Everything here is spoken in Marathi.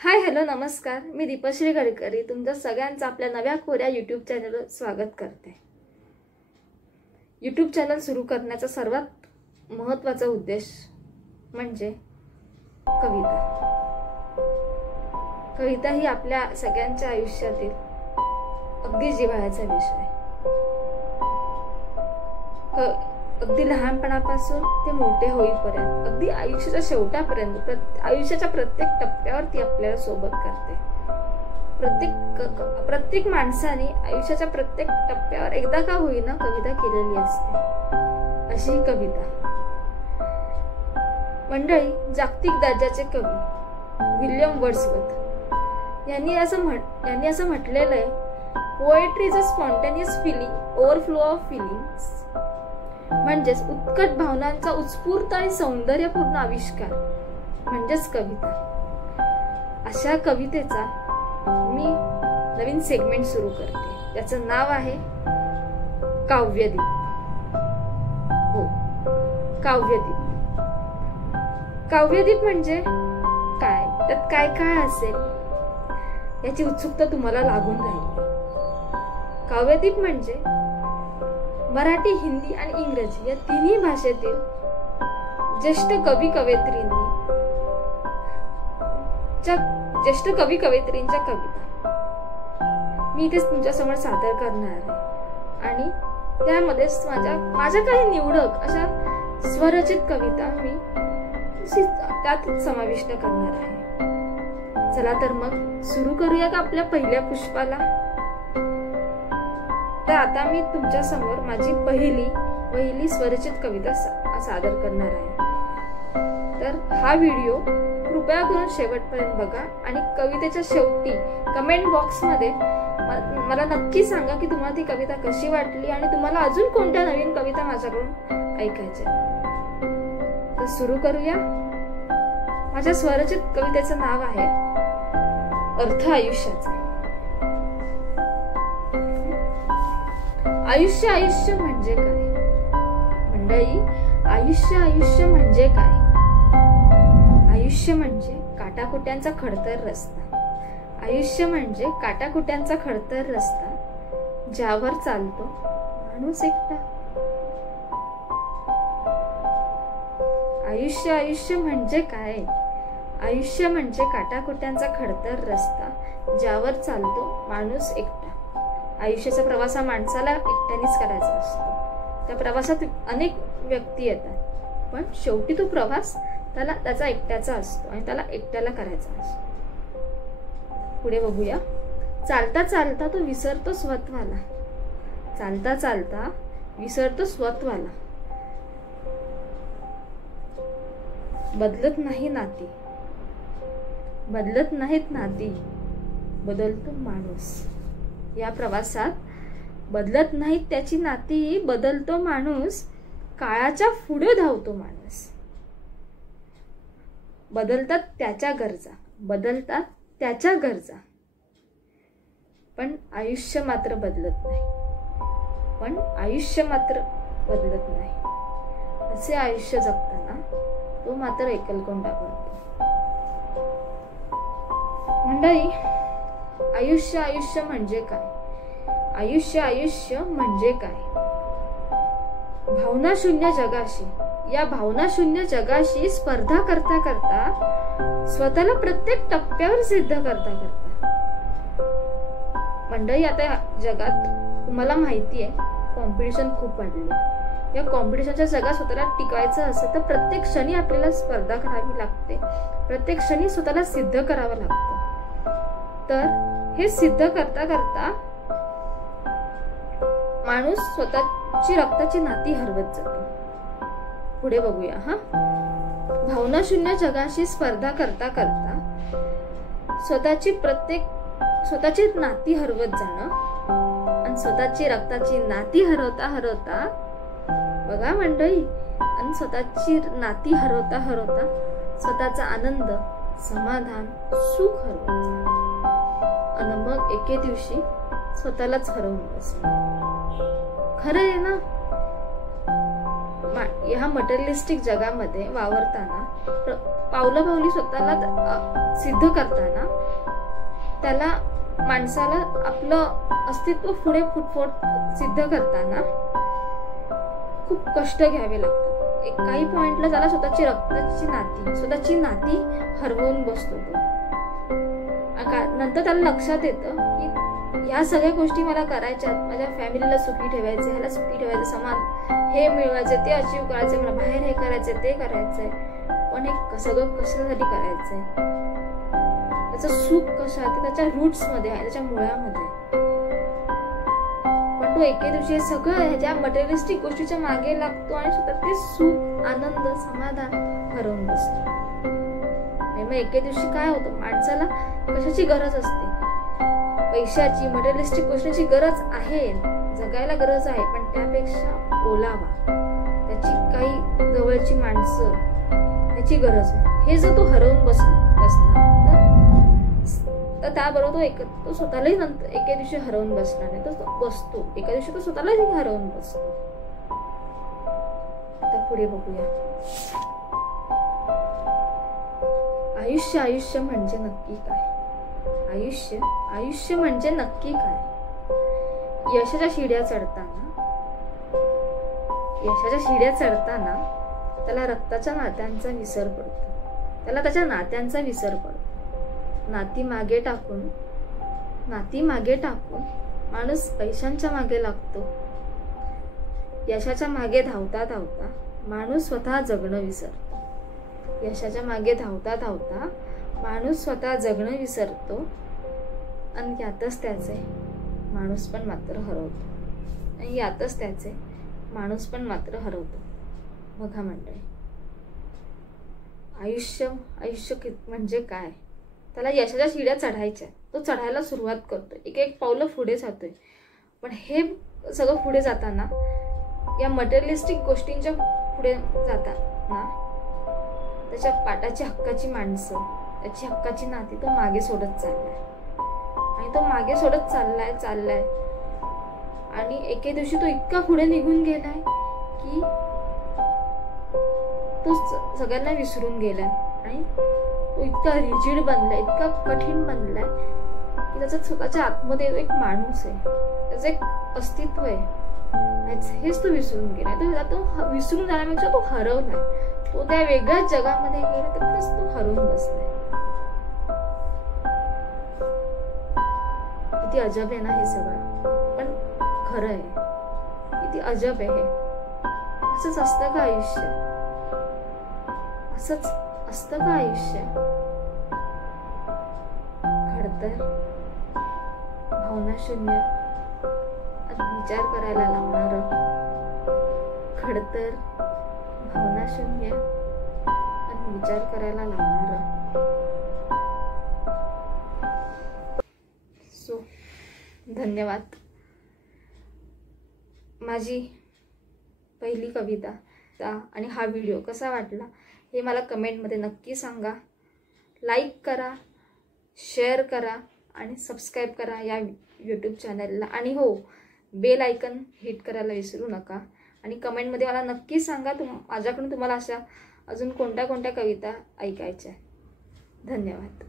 हाय हॅलो नमस्कार, मी दीपश्री गडकरी तुमच्या सगळ्यांचं आपल्या नव्या कोऱ्या यूट्यूब चॅनलवर स्वागत करते. यूट्यूब चॅनल सुरू करण्याचा सर्वात महत्त्वाचा उद्देश म्हणजे कविता. कविता ही आपल्या सगळ्यांच्या आयुष्यातील अगदी जिव्हाळ्याचा विषय. अगदी लहानपणापासून ते मोठे होईपर्यंत, अगदी आयुष्याच्या शेवटापर्यंत, आयुष्याच्या प्रत्येक टप्प्यावर ती आपल्याला सोबत करते. प्रत्येक माणसाने आयुष्याच्या प्रत्येक टप्प्यावर एकदा का होईना कविता केलेली असते. अशी ही कविता. मंडळी, जागतिक दर्जाचे कवी विल्यम वर्ड्सवर्थ यांनी असं म्हटलेलं आहे, poetry is a spontaneous feeling, overflow of feelings. म्हणजेच उत्कट भावनांचा उत्स्फूर्त आणि सौंदर्यपूर्ण आविष्कार म्हणजेच कविता. अशा कवितेचा मी नवीन सेगमेंट सुरू करते, ज्याचं नाव आहे काव्यदीप. हो, काव्यदीप. काव्यदीप म्हणजे काय, त्यात काय काय असेल याची उत्सुकता तुम्हाला लागून राहिली. काव्यदीप म्हणजे मराठी, हिंदी आणि इंग्रजी या तिन्ही भाषेतील ज्येष्ठ कवी कवयित्रींच्या कविता मी इथेच तुमच्या समोर सादर करणार आहे. आणि त्यामध्येच माझ्या काही निवडक अशा स्वरचित कविता मी त्यात समाविष्ट करणार आहे. चला तर मग सुरू करूया का आपल्या पहिल्या पुष्पाला. तर आता मी तुमच्या समोर माझी पहिली स्वरचित कविता सादर करणार आहे. तर हा व्हिडिओ कृपया करून शेवटपर्यंत बघा आणि कवितेच्या शेवटी कमेंट बॉक्स मध्ये मला नक्की सांगा की तुम्हाला ती कविता कशी वाटली आणि तुम्हाला अजून कोणत्या नवीन कविता माझ्याकडून ऐकायच्या. तर सुरू करूया. माझ्या स्वरचित कवितेचं नाव आहे अर्थ आयुष्याचा. आयुष्य म्हणजे काय मंडळी? आयुष्य म्हणजे काय? आयुष्य म्हणजे काटाकुट्यांचा खडतर रस्ता. आयुष्य म्हणजे काटाकुट्यांचा खडतर रस्ता, ज्यावर चालतो माणूस एकटा. आयुष्य म्हणजे काय? आयुष्य म्हणजे काटाकुट्यांचा खडतर रस्ता, ज्यावर चालतो माणूस एकटा. आयुष्याचा प्रवास हा माणसाला एकट्यानेच करायचा असतो. त्या प्रवासात अनेक व्यक्ती येतात, पण शेवटी तो प्रवास त्याचा एकट्याचा असतो आणि त्याला एकट्याला करायचा असतो. पुढे बघूया. चालता चालता तो विसरतो स्वत्वाला. चालता चालता विसरतो स्वत्वाला. बदलत नाहीत नाती, बदलतो माणूस. या प्रवासात बदलत नाहीत त्याची नाती, बदलतो माणूस. काळाच्या पुढे धावतो माणूस. बदलतात त्याच्या गरजा, पण आयुष्य मात्र बदलत नाही. असे आयुष्य जगताना तो मात्र एकलकोंडा पडतो. मंडळी, आयुष्य म्हणजे काय? आयुष्य म्हणजे काय? भावनाशून्य जगाशी स्पर्धा करता स्वतःला प्रत्येक टप्प्यावर सिद्ध करता. मंडळी, आता जगात तुम्हाला माहिती आहे कॉम्पिटिशन खूप वाढली. या कॉम्पिटिशनच्या जगात स्वतःला टिकवायचं असेल तर प्रत्येक क्षणी आपल्याला स्पर्धा करावी लागते, प्रत्येक क्षणी स्वतःला सिद्ध करावं लागतं. तर हे सिद्ध करता माणूस स्वतःची रक्ताची नाती हरवत जातो. पुढे बघूया. भावनाशून्य जगाशी स्पर्धा करता स्वतःची नाती हरवत जाणं आणि स्वतःची रक्ताची नाती हरवता बघा मंडळी, आणि स्वतःची नाती हरवता स्वतःचा आनंद, समाधान, सुख हरवत जाणं आणि मग एके दिवशी स्वतःलाच हरवून बसणं. खरं आहे ना? ह्या मटेरियलिस्टिक जगामध्ये वावरताना पावलं स्वतःला सिद्ध करताना त्याला माणसाला आपलं अस्तित्व पुढे सिद्ध करताना खूप कष्ट घ्यावे लागतात. काही पॉइंटला त्याला स्वतःची नाती हरवून बसतो तो. नंतर त्याला लक्षात येतं की ह्या सगळ्या गोष्टी मला करायच्या, माझ्या फॅमिलीला सुखी ठेवायचे, ह्याला सुखी ठेवायचं, समान हे मिळवायचे, ते अचीव करायचे, मला बाहेर हे करायचंय, ते करायचंय, पण हे सगळं कशासाठी करायचंय, त्याचं सुख कसं आहे ते त्याच्या रूट्स मध्ये आहे, त्याच्या मुळामध्ये. पण तो एके दिवशी हे सगळं ह्याच्या मटेरियलिस्टिक गोष्टीच्या मागे लागतो आणि स्वतः ते सुख, आनंद, समाधान हरवून बसतो. आणि मग एके दिवशी काय होतं, माणसाला कशाची गरज असते, पैशाची, मटेरियलिस्टिक गोष्टींची गरज आहे, जगायला गरज आहे, पण त्यापेक्षा ओलावा, त्याची काही जवळची माणसं, त्याची गरज आहे. हे जर तो हरवून बसला तर त्याबरोबर तो स्वतःलाही नंतर एके दिवशी हरवून बसणार नाही, तो बसतो एका दिवशी, तो स्वतःलाही हरवून बसतो. आता पुढे बघूया. आयुष्य म्हणजे नक्की काय? आयुष्य म्हणजे नक्की काय? यशाच्या शिड्या चढताना त्याला रक्ताच्या नात्यांचा विसर पडतो, त्याला त्याच्या नात्यांचा विसर पडतो. नाती मागे टाकून माणूस पैशांच्या मागे लागतो. यशाच्या मागे धावता धावता माणूस स्वतः जगणं विसरतो. यशाच्या मागे धावता धावता माणूस स्वतः जगणं विसरतो आणि यातच त्याचे माणूस पण मात्र हरवतो. बघा मंडळी, आयुष्य म्हणजे काय? त्याला यशाच्या शिड्या चढायच्या, तो चढायला सुरुवात करतोय, एक पावलं पुढे जातोय. पण हे सगळं पुढे जाताना, या मटेरियलिस्टिक गोष्टींच्या पुढे जाताना त्याच्या पाटाची हक्काची माणसं, त्याची हक्काची नाती तो मागे सोडत चाललाय. आणि तो मागे सोडत चाललाय आणि एके दिवशी तो इतका पुढे निघून गेलाय की तो सगळ्यांना विसरून गेलाय. आणि तो इतका रिजिड बनलाय, इतका कठीण बनलाय की त्याचा स्वतःच्या आतमध्ये एक माणूस आहे, त्याचं एक अस्तित्व आहे, हेच तो विसरून गेलाय. तो विसरून जाण्यापेक्षा तो हरवलाय, तो त्या वेगळ्याच जगामध्ये गेला, त्यातच तो हरवून बसलाय. किती अजब आहे ना हे सगळं, पण खरं आहे. किती अजब आहे हे. असंच असतं का आयुष्य? असंच असतं का आयुष्य? खडतर, भावनाशून्य आणि विचार करायला लावणारं, खडतर, भावनाशून्य आणि विचार करायला लावणारं. धन्यवाद. माझी पहिली कविता आणि हा व्हिडिओ कसा वाटला हे मला कमेंटमध्ये नक्की सांगा. लाईक करा, शेअर करा आणि सबस्क्राईब करा या यूट्यूब चॅनलला. आणि हो, बेल आयकन हिट करायला विसरू नका. आणि कमेंटमध्ये मला नक्की सांगा माझ्याकडून तुम्हाला अशा अजून कोणत्या कविता ऐकायच्या. धन्यवाद.